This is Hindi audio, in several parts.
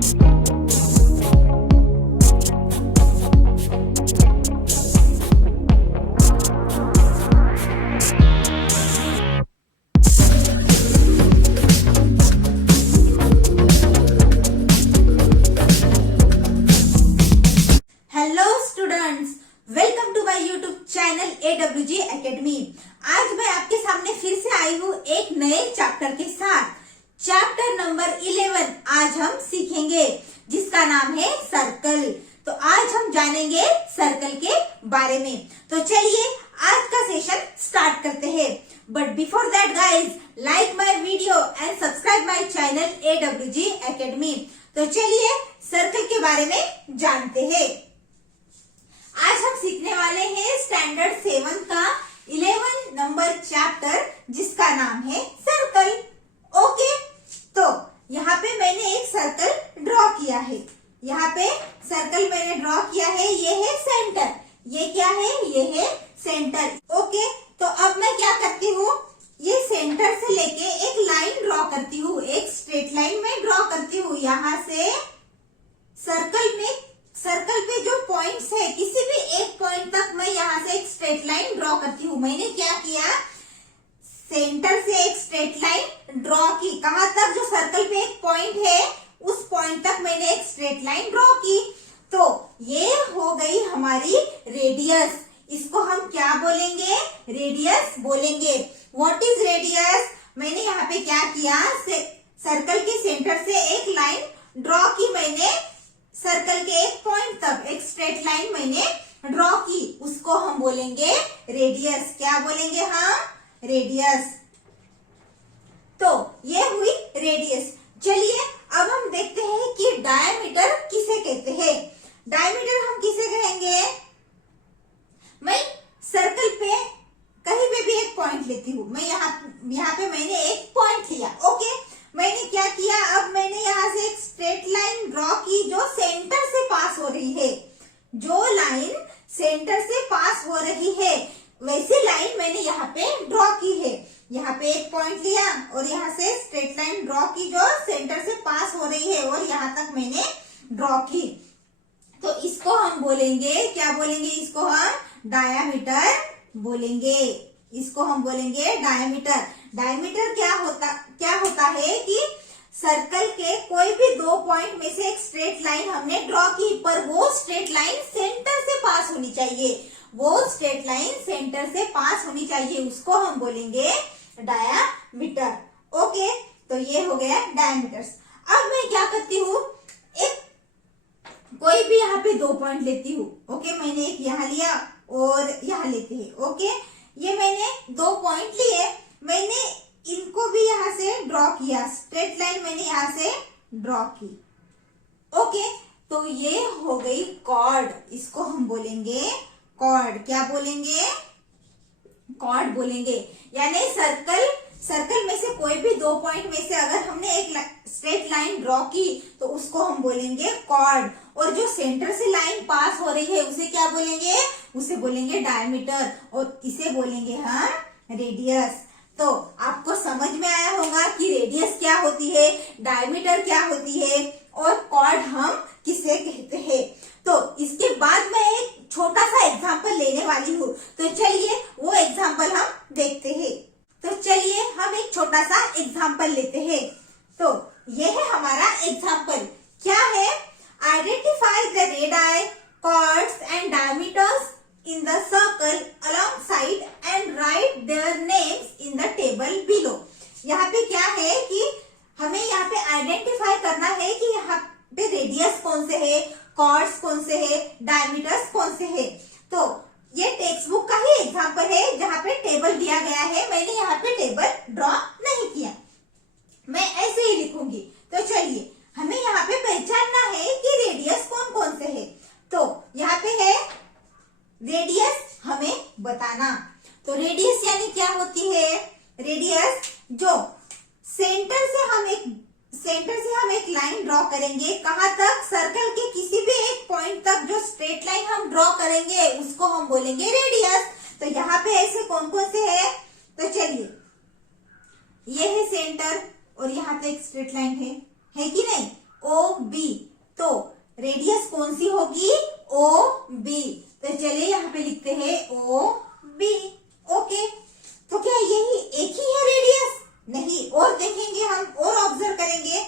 Hello students, welcome to my YouTube channel AWG academy. आज मैं आपके सामने फिर से आई हूँ एक नए चैप्टर के साथ। चैप्टर नंबर 11 आज हम सीखेंगे, जिसका नाम है सर्कल। तो आज हम जानेंगे सर्कल के बारे में। तो चलिए आज का सेशन स्टार्ट करते हैं। But before that guys, like my video and subscribe my channel AWG academy. तो चलिए सर्कल के बारे में जानते हैं। आज हम सीखने वाले हैं स्टैंडर्ड 7 का 11 नंबर चैप्टर, जिसका नाम है सर्कल। ओके, तो यहाँ पे मैंने एक सर्कल ड्रॉ किया है। यहाँ पे सर्कल मैंने ड्रॉ किया है, ये है सेंटर। ये क्या है? ये है सेंटर। ओके, तो अब मैं क्या करती हूँ, ये सेंटर से लेके एक लाइन ड्रॉ करती हूँ, एक स्ट्रेट लाइन में ड्रॉ करती हूँ। यहाँ से सर्कल पे जो पॉइंट्स है, किसी भी एक पॉइंट तक मैं यहाँ से एक स्ट्रेट लाइन ड्रॉ करती हूँ। मैंने क्या किया, सेंटर से एक स्ट्रेट लाइन ड्रॉ की। कहाँ तक? जो सर्कल पे एक पॉइंट है, उस पॉइंट तक मैंने एक स्ट्रेट लाइन ड्रॉ की। तो ये हो गई हमारी रेडियस। इसको हम क्या बोलेंगे? रेडियस बोलेंगे। What is radius? मैंने यहाँ पे क्या किया, सर्कल के सेंटर से एक लाइन ड्रॉ की। मैंने सर्कल के एक पॉइंट तक एक स्ट्रेट लाइन मैंने ड्रॉ की, उसको हम बोलेंगे रेडियस। क्या बोलेंगे हम? रेडियस। तो ये हुई रेडियस। चलिए अब हम देखते हैं कि डायमीटर किसे कहते हैं। डायमीटर हम किसे कहेंगे? मैं सर्कल पे कहीं पे भी एक पॉइंट लेती हूँ। मैं यहाँ पे मैंने एक पॉइंट लिया। ओके, मैंने क्या किया, अब मैंने यहाँ से एक स्ट्रेट लाइन ड्रॉ की जो सेंटर से पास हो रही है। जो लाइन सेंटर से पास हो रही है, वैसी लाइन मैंने यहाँ पे ड्रॉ की है। यहाँ पे एक पॉइंट लिया और यहाँ से स्ट्रेट लाइन ड्रॉ की जो सेंटर से पास हो रही है, और यहाँ तक मैंने ड्रॉ की। तो इसको हम बोलेंगे, क्या बोलेंगे? इसको हम डायामीटर बोलेंगे। इसको हम बोलेंगे डायमीटर। डायमीटर क्या होता है कि सर्कल के कोई भी दो पॉइंट में से एक स्ट्रेट लाइन हमने ड्रॉ की, पर वो स्ट्रेट लाइन सेंटर से पास होनी चाहिए। वो स्ट्रेट लाइन सेंटर से पास होनी चाहिए, उसको हम बोलेंगे डायामीटर। ओके, तो ये हो गया डायमीटर्स। अब मैं क्या करती हूँ, एक कोई भी यहाँ पे दो पॉइंट लेती हूँ। ओके, मैंने एक यहाँ लिया और यहाँ लेते हैं। ओके, ये मैंने दो पॉइंट लिए, मैंने इनको भी यहाँ से ड्रॉ किया। स्ट्रेट लाइन मैंने यहाँ से ड्रॉ की। ओके, तो ये हो गई कॉर्ड। इसको हम बोलेंगे कॉर्ड। क्या बोलेंगे? कॉर्ड बोलेंगे। यानी सर्कल में से कोई भी दो पॉइंट में से अगर हमने एक स्ट्रेट लाइन ड्रॉ की, तो उसको हम बोलेंगे कॉर्ड। और जो सेंटर से लाइन पास हो रही है, उसे क्या बोलेंगे? उसे बोलेंगे डायमीटर, और इसे बोलेंगे हम रेडियस। तो आपको समझ में आया होगा कि रेडियस क्या होती है, डायमीटर क्या होती है, और कॉर्ड हम किसे कहते हैं। तो इसके बाद मैं एक छोटा सा एग्जाम्पल लेने वाली हूँ। तो चलिए वो एग्जाम्पल हम देखते हैं। तो चलिए हम एक छोटा सा एग्जाम्पल लेते हैं। तो ये है हमारा एग्जाम्पल। क्या है? Identify the radii, chords and diameters in the circle alongside and write their names in the table below। यहाँ पे क्या है कि हमें यहाँ पे आइडेंटिफाई करना है कि यहाँ पे रेडियस कौन से है, कॉर्ड्स कौन से है, डायमीटर्स कौन से है। तो ये टेक्स्ट बुक का ही एग्जाम्पल है, जहाँ पे टेबल दिया गया है। मैंने यहाँ पे टेबल ड्रॉ नहीं किया, मैं ऐसे ही लिखूंगी। तो चलिए हमें यहाँ पे पहचानना है कि रेडियस कौन कौन से है। तो यहाँ पे है रेडियस, हमें बताना। तो रेडियस यानी क्या होती है? रेडियस जो सेंटर से हम एक लाइन ड्रॉ करेंगे। कहाँ तक? सर्कल के किसी भी एक पॉइंट तक जो स्ट्रेट लाइन हम ड्रॉ करेंगे, उसको हम बोलेंगे रेडियस। तो यहाँ पे ऐसे कौन कौन से है? तो चलिए, ये है सेंटर और यहाँ पे एक स्ट्रेट लाइन है कि नहीं? ओ बी, तो रेडियस कौन सी होगी, ओ बी। तो चलिए यहाँ पे लिखते हैं ओ बी। ओके, तो क्या यही एक ही है रेडियस, नहीं, और देखेंगे हम, और ऑब्जर्व करेंगे।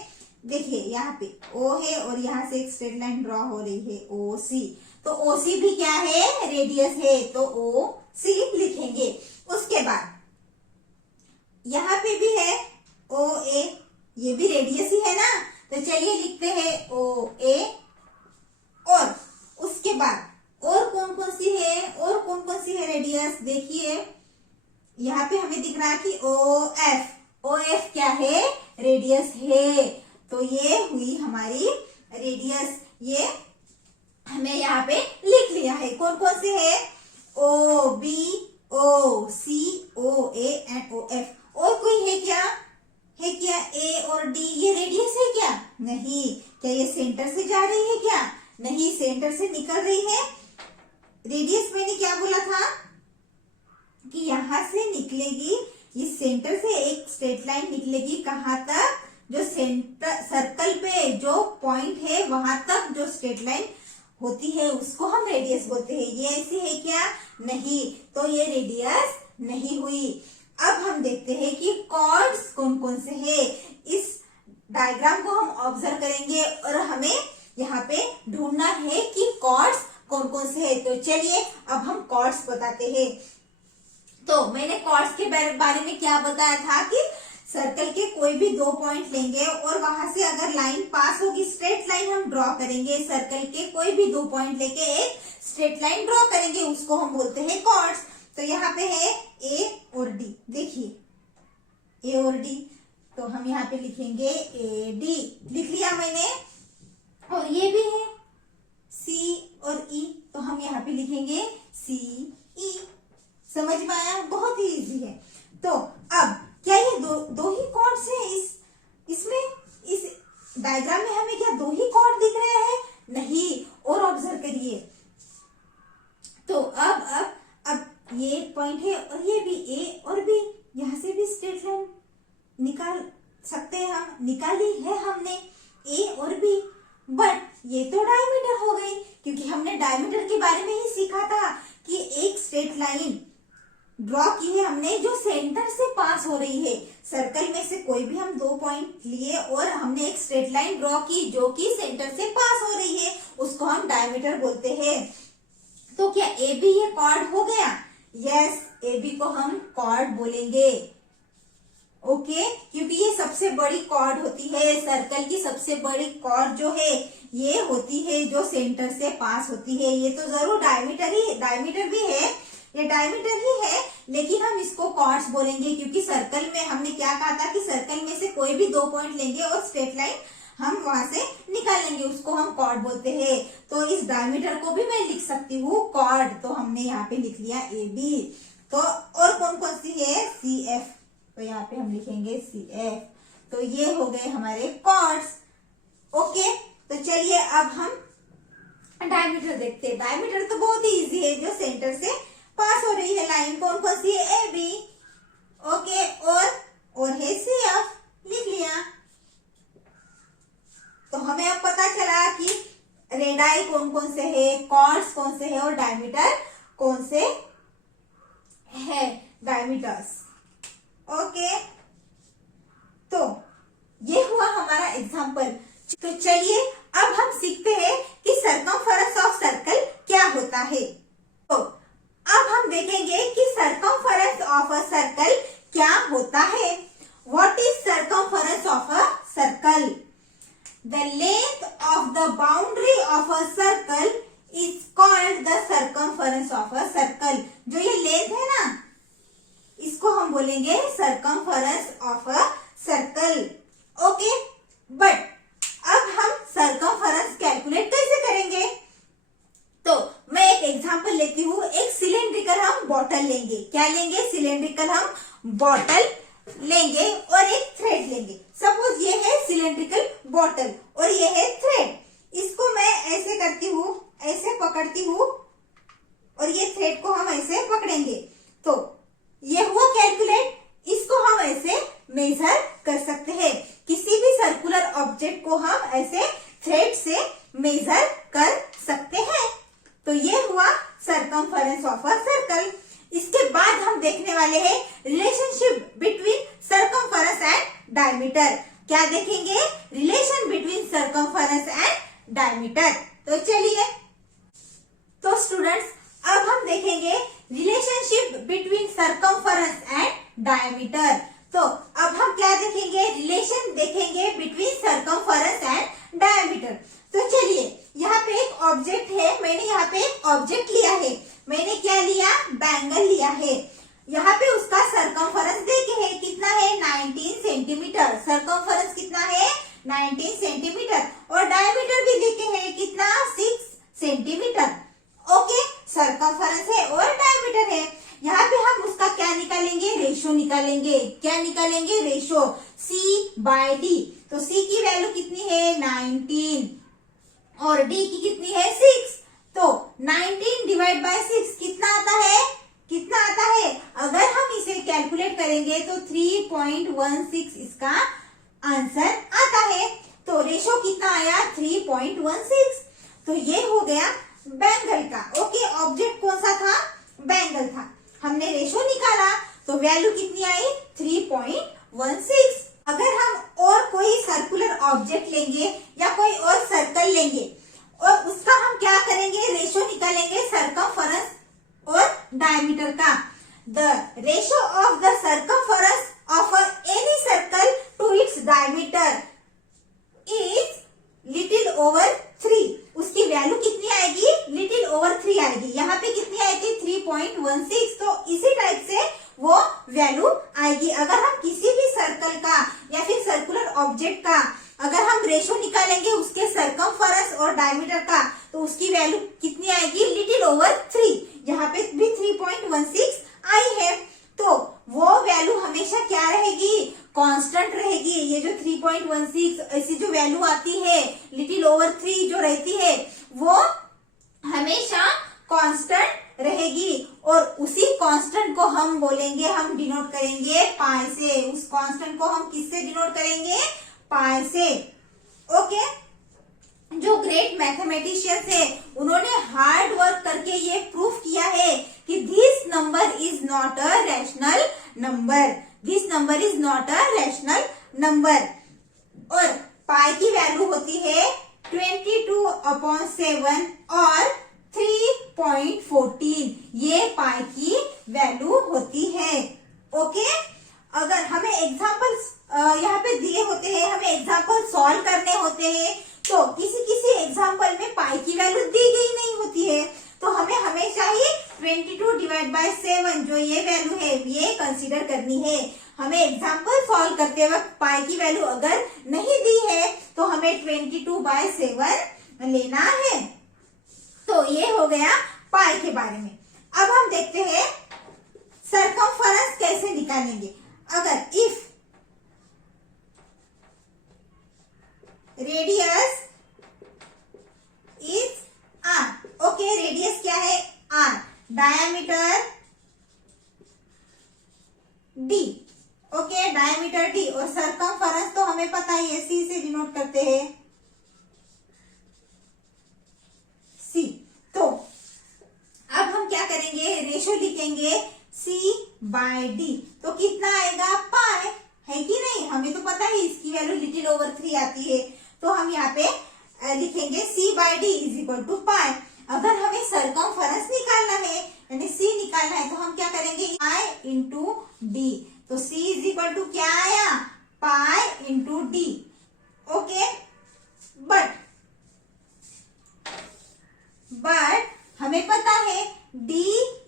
देखिए यहाँ पे ओ है और यहाँ से एक स्ट्रेट लाइन ड्रॉ हो रही है ओ सी, तो ओ सी भी क्या है, रेडियस है, तो ओ सी लिखेंगे। उसके बाद यहाँ पे भी है ओ ए, ये भी रेडियस ही है ना, तो चलिए लिखते हैं ओ ए। और उसके बाद और कौन कौन सी है, और कौन कौन सी है रेडियस, देखिए यहाँ पे हमें दिख रहा है कि ओ एफ, ओ एफ क्या है, रेडियस है, तो ये हुई हमारी रेडियस। ये हमें यहाँ पे लिख लिया है। कौन कौन से है, O B, O C, O A and O F. और कोई है क्या, है क्या ए और डी, ये रेडियस है क्या, नहीं। क्या ये सेंटर से जा रही है क्या, नहीं, सेंटर से निकल रही है। रेडियस मैंने क्या बोला था कि यहां से निकलेगी, ये सेंटर से एक स्ट्रेट लाइन निकलेगी, कहां तक, जो सेंटर सर्कल पे जो पॉइंट है वहां तक जो स्ट्रेट लाइन होती है उसको हम रेडियस बोलते हैं। ये ऐसी है क्या, नहीं, तो ये रेडियस नहीं हुई। अब हम देखते हैं कि कॉर्ड्स कौन कौन से है। इस डायग्राम को हम ऑब्जर्व करेंगे और हमें यहाँ पे ढूंढना है कि कॉर्ड्स कौन कौन से है। तो चलिए अब हम कॉर्ड्स बताते हैं। तो मैंने कॉर्ड्स के बारे में क्या बताया था कि सर्कल के कोई भी दो पॉइंट लेंगे और वहां से अगर लाइन पास होगी, स्ट्रेट लाइन हम ड्रॉ करेंगे, सर्कल के कोई भी दो पॉइंट लेके एक स्ट्रेट लाइन ड्रॉ करेंगे, उसको हम बोलते हैं कॉर्ड्स। तो यहाँ पे है ए और डी, देखिए ए और डी, तो हम यहाँ पे लिखेंगे ए डी, लिख लिया मैंने। और ये भी है सी और ई, तो हम यहाँ पे लिखेंगे सी ई। समझ में आया, बहुत ही इजी है। तो अब क्या ये दो ही कॉर्ड्स हैं इसमें, इस डायग्राम में हमें क्या दो ही कॉर्ड दिख रहे हैं, नहीं, और ऑब्जर्व करिए। तो अब ये एक पॉइंट है और ये भी ए और बी, यहां से भी स्ट्रेट लाइन निकाल सकते हैं हम, निकाली है हमने ए और बी, बट ये तो डायमीटर हो गई, क्योंकि हमने डायमीटर के बारे में ही सीखा था कि एक स्ट्रेट लाइन ड्रॉ की है हमने जो सेंटर से पास हो रही है। सर्कल में से कोई भी हम दो पॉइंट लिए और हमने एक स्ट्रेट लाइन ड्रॉ की जो कि सेंटर से पास हो रही है, उसको हम डायमीटर बोलते हैं। तो क्या ए बी ये कॉर्ड हो गया, यस, ए बी को हम कॉर्ड बोलेंगे। ओके, क्योंकि ये सबसे बड़ी कॉर्ड होती है, सर्कल की सबसे बड़ी कॉर्ड जो है ये होती है जो सेंटर से पास होती है। ये तो जरूर डायमीटर भी है, ये डायमीटर ही है, लेकिन हम इसको कॉर्ड्स बोलेंगे क्योंकि सर्कल में हमने क्या कहा था कि सर्कल में से कोई भी दो पॉइंट लेंगे और स्ट्रेट लाइन हम वहां से निकालेंगे, उसको हम कॉर्ड बोलते हैं। तो इस डायमीटर को भी मैं लिख सकती हूँ कॉर्ड, तो हमने यहाँ पे लिख लिया ए बी। तो और कौन कौन सी है, सी एफ, तो यहाँ पे हम लिखेंगे सी एफ। तो ये हो गए हमारे कॉर्ड्स। ओके, तो चलिए अब हम डायमीटर देखते हैं। डायमीटर तो बहुत ही इजी है, जो सेंटर से पास हो रही है लाइन, कौन कौन सी है, ए बी। ओके, और है सी एफ, लिख लिया। तो हमें अब पता चला कि रेडाई कौन कौन से है, कॉर्ड्स कौन से है और डायमीटर कौन से है, डायमीटर्स। ओके, तो ये हुआ हमारा एग्जाम्पल। तो चलिए अब हम सीखते हैं कि सरकमफेरेंस ऑफ सर्कल क्या होता है। तो अब हम देखेंगे कि सरकमफेरेंस ऑफ अ सर्कल क्या होता है। What is circumference of a circle? The length of the boundary of a circle is called the circumference of a circle. जो ये लेंथ है ना, इसको हम बोलेंगे circumference of a circle. Okay, but अब हम सरकमफेरेंस कैलकुलेट कैसे करेंगे? तो मैं एक एग्जांपल लेती हूँ। एक सिलेंड्रिकल हम बॉटल लेंगे। क्या लेंगे? सिलेंड्रिकल हम बॉटल लेंगे और एक थ्रेड लेंगे। सपोज ये है सिलेंड्रिकल बॉटल और ये है थ्रेड। इसको मैं ऐसे करती हूँ, ऐसे पकड़ती हूँ और ये थ्रेड को हम ऐसे पकड़ेंगे। तो ये हुआ कैलकुलेट। इसको हम ऐसे मेजर कर सकते हैं। किसी भी सर्कुलर ऑब्जेक्ट को हम ऐसे थ्रेड से मेजर कर सकते हैं। तो ये हुआ सरकमफरेंस ऑफ अ सर्कल। इसके बाद हम देखने वाले हैं relationship between circumference and diameter. क्या देखेंगे? Relation between circumference and diameter. तो चलिए, तो स्टूडेंट्स अब हम देखेंगे relationship between circumference and diameter. तो अब हम क्या देखेंगे? रिलेशन देखेंगे बिटवीन सरकमफरेंस एंड डायमीटर। तो चलिए, यहाँ पे एक ऑब्जेक्ट है, मैंने यहाँ पे एक ऑब्जेक्ट लिया है। मैंने क्या लिया? बैंगल लिया है। यहाँ पे उसका सरकमफरेंस देखे है, कितना है? 19 सेंटीमीटर। सरकमफरेंस कितना है? 19 सेंटीमीटर। और डायमीटर भी देखे है, कितना? 6 सेंटीमीटर। ओके, सरकमफरेंस है और डायमीटर है। यहाँ पे हम उसका क्या निकालेंगे? रेशो निकालेंगे। क्या निकालेंगे? Ratio C/D। तो C की वैल्यू कितनी है? 19 और D की कितनी है? 6। तो 19 डिवाइड बाय 6 कितना आता है? कितना आता है? अगर हम इसे कैलकुलेट करेंगे तो 3.16 इसका आंसर आता है। तो रेशो कितना आया? 3.16। तो ये हो गया बैंगल का। ओके, ऑब्जेक्ट कौन सा था? बैंगल था। हमने रेशो निकाला तो वैल्यू कितनी आई? 3.16। अगर हम और कोई सर्कुलर ऑब्जेक्ट लेंगे या कोई और सर्कल लेंगे और उसका हम क्या करेंगे? रेशो निकालेंगे सरकमफरेंस और डायमीटर का। The ratio of the circumference of any circle to its diameter is little over 3। उसकी वैल्यू कितनी आएगी? लिटिल ओवर 3 आएगी। यहाँ पे कितनी आई थी? 3.16। तो इसी टाइप से वो वैल्यू आएगी। अगर हम किसी भी सर्कल का या फिर सर्कुलर ऑब्जेक्ट का अगर हम रेशो निकालेंगे उसके सरकमफरेंस और डायमीटर का, तो उसकी वैल्यू कितनी आएगी? Little over 3। यहाँ पे भी 3.16 आई है। तो वो वैल्यू हमेशा क्या रहेगी? कांस्टेंट रहेगी। ये जो 3.16 ऐसी जो वैल्यू आती है, लिटिल ओवर 3 जो रहती है, वो हमेशा कांस्टेंट रहेगी। और उसी कांस्टेंट को हम बोलेंगे, हम डिनोट करेंगे पाई से। उस कांस्टेंट को हम किससे डिनोट करेंगे? पाई से। ओके, जो ग्रेट मैथमेटिशियंस है उन्होंने हार्ड वर्क करके ये प्रूफ किया है कि this number is not a rational number. This number is not a rational number. और पाई की वैल्यू होती है 22/7 और 3.14। ये पाई की वैल्यू होती है। ओके, अगर हमें एग्जाम्पल्स यहाँ पे दिए होते हैं, हमें एग्जाम्पल सॉल्व करने होते हैं, तो किसी किसी एग्जाम्पल में पाई की वैल्यू दी गई नहीं होती है, तो हमें हमेशा ही 22 डिवाइड बाय 7 जो ये वैल्यू है ये कंसीडर करनी है। हमें एग्जाम्पल सॉल्व करते वक्त पाई की वैल्यू अगर नहीं दी है तो हमें 22/7 लेना है। तो ये हो गया पाई के बारे में। अब हम देखते हैं सरकमफरेंस कैसे निकालेंगे। अगर if radius is r, okay, radius क्या है? r, diameter d, okay, diameter d और सरकमफरेंस तो हमें पता ही है, c से डिनोट करते हैं, c। तो अब हम क्या करेंगे? रेशो लिखेंगे C/D। तो कितना आएगा? पाई, है कि नहीं? हमें तो पता है इसकी वैल्यू लिटिल ओवर 3 आती है। तो हम यहाँ पे लिखेंगे C/D इज इक्वल टू पाई। अगर हमें सरकमफरेंस निकालना है यानी C निकालना है तो हम क्या करेंगे? Pi into D। तो C इज इक्वल टू क्या आया? Pi into D। Okay, but हमें पता है D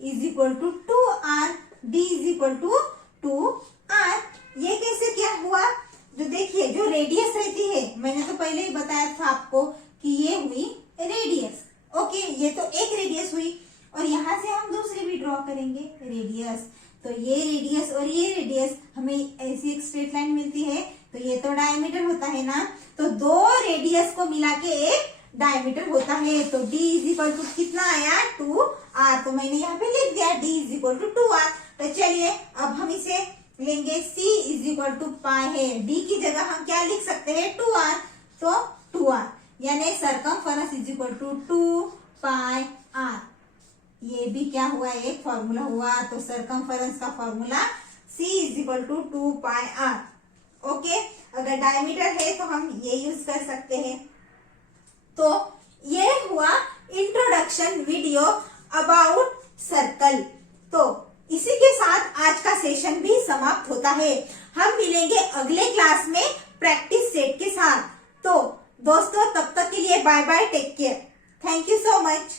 is equal to 2R। D is equal to 2R। ये कैसे क्या हुआ? जो देखिए, जो रेडियस रहती है, मैंने तो पहले ही बताया था आपको कि ये हुई रेडियस। ओके, ये तो एक रेडियस हुई और यहाँ से हम दूसरी भी ड्रॉ करेंगे रेडियस। तो ये रेडियस और ये रेडियस हमें ऐसी एक स्ट्रेट लाइन मिलती है, तो ये तो डायमीटर होता है ना। तो दो रेडियस को मिला के एक डायमीटर होता है। तो D इज इक्वल टू कितना आया? 2R। तो मैंने यहाँ पे लिख दिया D is equal to 2R। तो चलिए अब हम इसे लेंगे c इज इक्वल टू पाई है, d की जगह हम क्या लिख सकते हैं 2r, तो 2r यानी circumference is equal to 2 pi r। ये भी क्या हुआ, एक फॉर्मूला हुआ, तो सरकमफेरेंस का formula c is equal to 2 pi r। Okay, अगर डायमीटर है तो हम ये यूज कर सकते हैं। तो ये हुआ इंट्रोडक्शन वीडियो अबाउट सर्कल। तो इसी के साथ आज का सेशन भी समाप्त होता है। हम मिलेंगे अगले क्लास में प्रैक्टिस सेट के साथ। तो दोस्तों तब तक के लिए bye bye, take care, thank you so much.